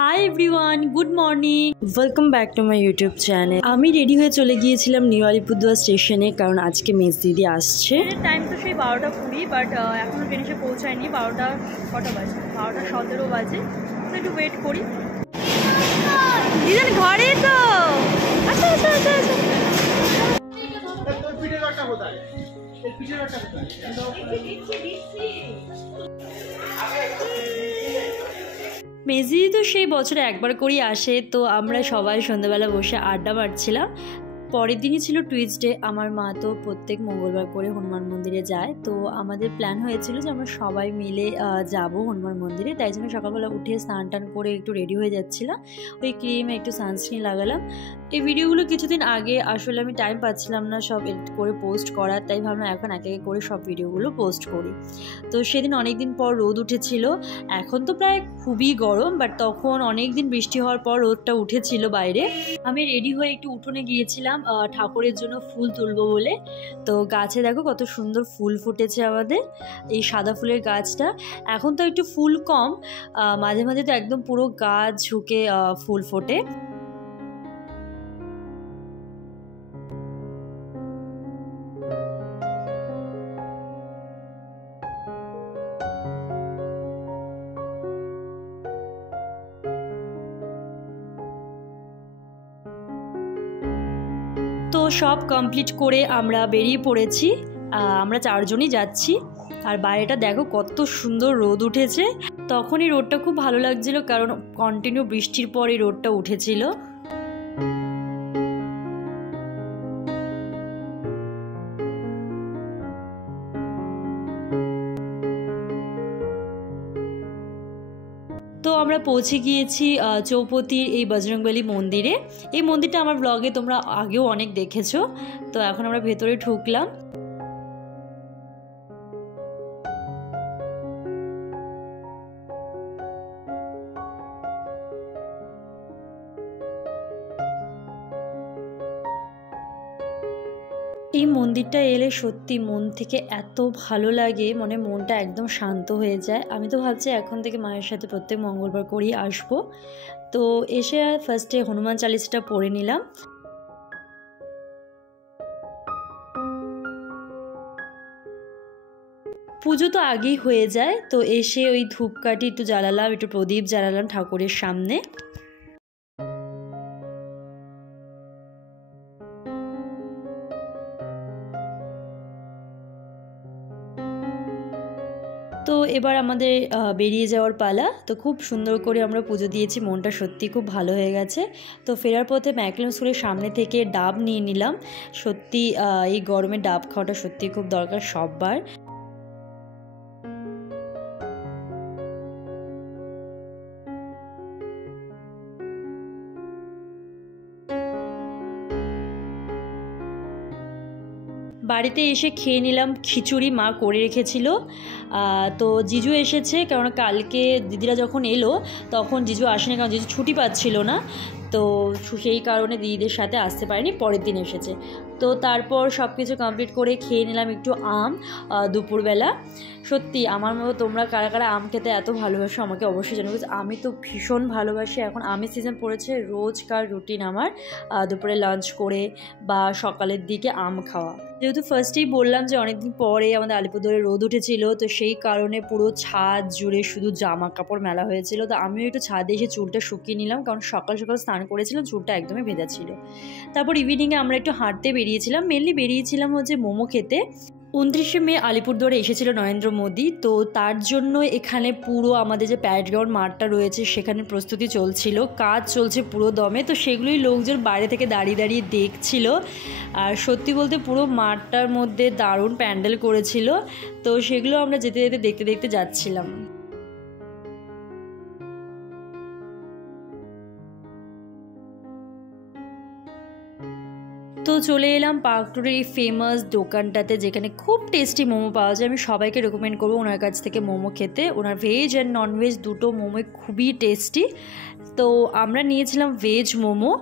Hi everyone, good morning, welcome back to my YouTube channel. আমি ready হয়ে চলে গিয়েছিলাম নিউ আলিপুরদুয়ার স্টেশনে, কারণ আজকে মেজ দিদি আসছে। টাইম তো সেই 12:20, বাট এখনও ট্রেন এসে পৌঁছায়নি। 12টা কটা বাজে? 12:17 বাজে। তো একটু ওয়েট করি। দিদার ঘরে তো। আচ্ছা আচ্ছা আচ্ছা আচ্ছা। মেজি তো সেই বছরে একবার করেই আসে, তো আমরা সবাই সন্ধ্যাবেলা বসে আড্ডা মারছিলাম। পরের দিনই ছিল টুইসডে। আমার মা তো প্রত্যেক মঙ্গলবার করে হনুমান মন্দিরে যায়, তো আমাদের প্ল্যান হয়েছিল যে আমরা সবাই মিলে যাব হনুমান মন্দিরে। তাই জন্য সকালবেলা উঠে স্নান টান করে একটু রেডি হয়ে যাচ্ছিলাম। ওই ক্রিম একটু সানস্ক্রিন লাগালাম। এই ভিডিওগুলো কিছুদিন আগে আসলে আমি টাইম পাচ্ছিলাম না সব এডিট করে পোস্ট করার, তাই ভাবলাম এখন এক এক করে সব ভিডিওগুলো পোস্ট করি। তো সেদিন অনেক দিন পর রোদ উঠেছিল। এখন তো প্রায় খুবই গরম, বাট তখন অনেক দিন বৃষ্টি হওয়ার পর রোদটা উঠেছিল বাইরে। আমি রেডি হয়ে একটু উঠোনে গিয়েছিলাম ঠাকুরের জন্য ফুল তুলবো বলে। তো গাছে দেখো কত সুন্দর ফুল ফুটেছে আমাদের এই সাদা ফুলের গাছটা। এখন তো একটু ফুল কম, মাঝে মাঝে তো একদম পুরো গাছ ঝুঁকে ফুল ফোটে। তো সব কমপ্লিট করে আমরা বেরিয়ে পড়েছি। আমরা চারজনই যাচ্ছি। আর বাইরেটা দেখো কত সুন্দর রোদ উঠেছে। তখনই রোদটা খুব ভালো লাগছিল, কারণ কন্টিনিউ বৃষ্টির পর এই রোদটা উঠেছিল। তো আমরা পৌঁছে গিয়েছি চৌপতির এই বজরংবলী মন্দিরে। এই মন্দিরটা আমার ব্লগে তোমরা আগেও অনেক দেখেছো। তো এখন আমরা ভেতরে ঢুকলাম। এই মন্দিরটা এলে সত্যি মন থেকে এত ভালো লাগে, মনটা একদম শান্ত হয়ে যায়। আমি তো ভাবছি এখন থেকে মায়ের সাথে প্রত্যেক মঙ্গলবার করেই আসবো। তো এসে ফার্স্টে হনুমান চালিসাটা পড়ে নিলাম। পুজো তো আগেই হয়ে যায়, তো এসে ওই ধূপকাঠি একটু জ্বালালাম, একটু প্রদীপ জ্বালালাম ঠাকুরের সামনে। তো এবার আমাদের বেরিয়ে যাওয়ার পালা। তো খুব সুন্দর করে আমরা পুজো দিয়েছি, মনটা সত্যি খুব ভালো হয়ে গেছে। তো ফেরার পথে ম্যাকলেন স্কুলের সামনে থেকে ডাব নিয়ে নিলাম। সত্যি এই গরমে ডাব খাওয়াটা সত্যি খুব দরকার সববার। বাড়িতে এসে খেয়ে নিলাম খিচুড়ি, মা করে রেখেছিল। তো জিজু এসেছে, কারণ কালকে দিদিরা যখন এলো তখন জিজু আসেনি, কারণ জিজু ছুটি পাচ্ছিল না। তো সেই কারণে দিদিদের সাথে আসতে পারেনি, পরের দিন এসেছে। তো তারপর সব কিছু কমপ্লিট করে খেয়ে নিলাম একটু আম দুপুরবেলা। সত্যি আমার মতো তোমরা কারা কারা আম খেতে এত ভালোবাসো আমাকে অবশ্যই জানাবো। আমি তো ভীষণ ভালোবাসি। এখন আমের সিজন পড়েছে, রোজকার রুটিন আমার দুপুরে লাঞ্চ করে বা সকালের দিকে আম খাওয়া। যেহেতু ফার্স্টেই বললাম যে অনেকদিন পরে আমাদের আলিপুরদুয়ারে রোদ উঠেছিল, তো সেই কারণে পুরো ছাদ জুড়ে শুধু জামা কাপড় মেলা হয়েছিল। তো আমিও একটু ছাদে এসে চুলটা শুকিয়ে নিলাম, কারণ সকাল সকাল স্নান করেছিলাম, চুলটা একদমই ভেজা ছিল। তারপর ইভিনিংয়ে আমরা একটু হাঁটতে বেরিয়েছিলাম। মেনলি বেরিয়েছিলাম হচ্ছে মোমো খেতে। 29শে মে আলিপুরদুয়ারে এসেছিল নরেন্দ্র মোদী, তো তার জন্য এখানে পুরো আমাদের যে প্যারেড গ্রাউন্ড মাঠটা রয়েছে সেখানে প্রস্তুতি চলছিল, কাজ চলছে পুরো দমে। তো সেগুলোই লোকজন বাইরে থেকে দাঁড়িয়ে দাঁড়িয়ে দেখছিল। আর সত্যি বলতে পুরো মাঠটার মধ্যে দারুণ প্যান্ডেল করেছিল। তো সেগুলো আমরা যেতে যেতে দেখতে দেখতে যাচ্ছিলাম। তো চলে এলাম পার্কটুরের এই ফেমাস দোকানটাতে, যেখানে খুব টেস্টি মোমো পাওয়া যায়। আমি সবাইকে রেকমেন্ড করবো ওনার কাছ থেকে মোমো খেতে। ওনার ভেজ অ্যান্ড ননভেজ দুটো মোমো খুবই টেস্টি। তো আমরা নিয়েছিলাম ভেজ মোমো।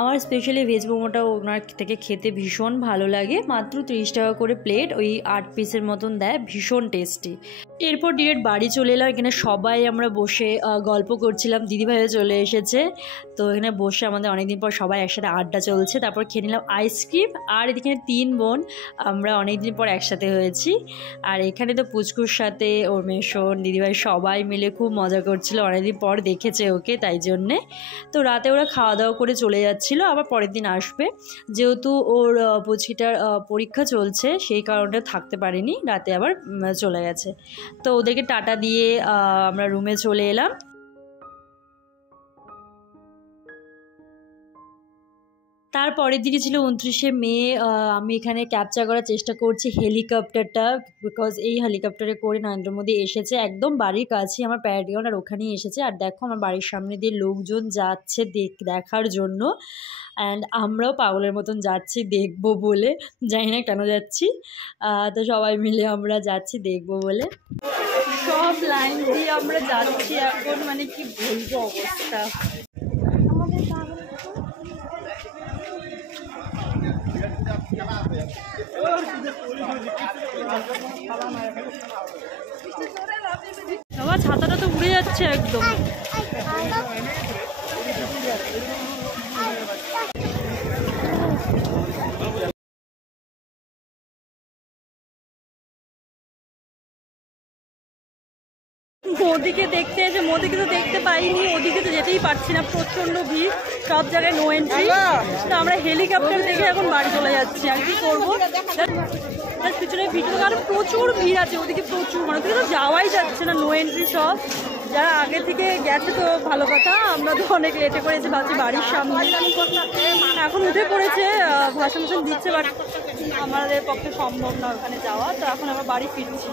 আমার স্পেশালি ভেজ মোমোটা ওনার থেকে খেতে ভীষণ ভালো লাগে। মাত্র 30 টাকা করে প্লেট, ওই 8 পিসের মতন দেয়, ভীষণ টেস্টি। এরপর ডিরেক্ট বাড়ি চলে এলাম। এখানে সবাই আমরা বসে গল্প করছিলাম, দিদিভাইও চলে এসেছে। তো এখানে বসে আমাদের অনেকদিন পর সবাই একসাথে আড্ডা চলছে। তারপর খেয়ে নিলাম আইসক্রিম। আর এদিকে 3 বোন আমরা অনেকদিন পর একসাথে হয়েছি। আর এখানে তো পুচকুর সাথে ওর মেশন দিদিভাই সবাই মিলে খুব মজা করছিল, অনেকদিন পর দেখেছে ওকে তাই জন্যে। তো রাতে ওরা খাওয়া দাওয়া করে চলে যাচ্ছিলো, আবার পরের দিন আসবে। যেহেতু ওর পুচকিটার পরীক্ষা চলছে সেই কারণে থাকতে পারেনি, রাতে আবার চলে গেছে। তো ওদেরকে টাটা দিয়ে আমরা রুমে চলে এলাম। তারপরের দিনই ছিল 29শে মে। আমি এখানে ক্যাপচার করার চেষ্টা করছি হেলিকপ্টারটা, বিকজ এই হেলিকপ্টারে করে নরেন্দ্র মোদী এসেছে একদম বাড়ির কাছেই, আমার প্যারাডিয়ন আর ওখানেই এসেছে। আর দেখো আমার বাড়ির সামনে দিয়ে লোকজন যাচ্ছে দেখার জন্য, অ্যান্ড আমরাও পাগলের মতন যাচ্ছি দেখবো বলে, জানি না কেন যাচ্ছি। তো সবাই মিলে আমরা যাচ্ছি দেখবো বলে, সব লাইন দিয়ে আমরা যাচ্ছি এখন, মানে কি বলবো অবস্থা। বাবা ছাতাটা তো উড়ে যাচ্ছে একদম। মোদিকে দেখতে এসে মোদিকে তো দেখতে পাইনি, ওদিকে তো যেতেই পারছি না, প্রচন্ড ভিড়, সব জায়গায় নো এন্ট্রি। তো আমরা হেলিকপ্টার দেখে এখন বাড়ি চলে যাচ্ছি, আর কি করবো। পিছনে ভিড়, আর প্রচুর ভিড় আছে ওদিকে, প্রচুর, মানে ওদিকে তো যাওয়াই যাচ্ছে না, নো এন্ট্রি সব। যারা আগে থেকে গেছে তো ভালো কথা, আমরা তো অনেক লেটে করেছি, ভাবছি বাড়ির সামনে। এখন উঠে পড়েছে, ভাষণ দিচ্ছে, বাট আমাদের পক্ষে সম্ভব না ওখানে যাওয়া। তো এখন আমরা বাড়ি ফিরছি।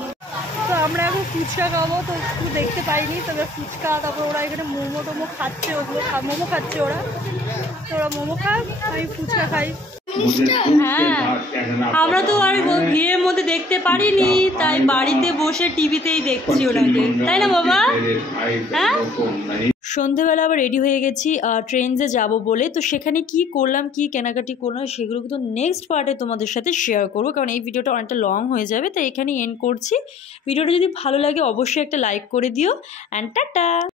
তো আমরা এখন ফুচকা খাবো, তো একটু দেখতে পাইনি, তবে ফুচকা, তারপর ওরা এখানে মোমো টোমো খাচ্ছে, ওগুলো মোমো খাচ্ছে ওরা। তো ওরা মোমো খায়, আমি ফুচকা খাই। হ্যাঁ, আমরা তো আর ভিড়ের মধ্যে দেখতে পারিনি, তাই বাড়িতে বসে টিভিতেই দেখছি ওনাকে, তাই না বাবা? হ্যাঁ, সন্ধেবেলা আবার রেডি হয়ে গেছি ট্রেনসে যাব বলে। তো সেখানে কি করলাম, কি কেনাকাটি করলাম, সেগুলো কিন্তু নেক্সট পার্টে তোমাদের সাথে শেয়ার করবো, কারণ এই ভিডিওটা অনেকটা লং হয়ে যাবে। তো এখানেই এন্ড করছি। ভিডিওটা যদি ভালো লাগে অবশ্যই একটা লাইক করে দিও, অ্যান্ড টাটা।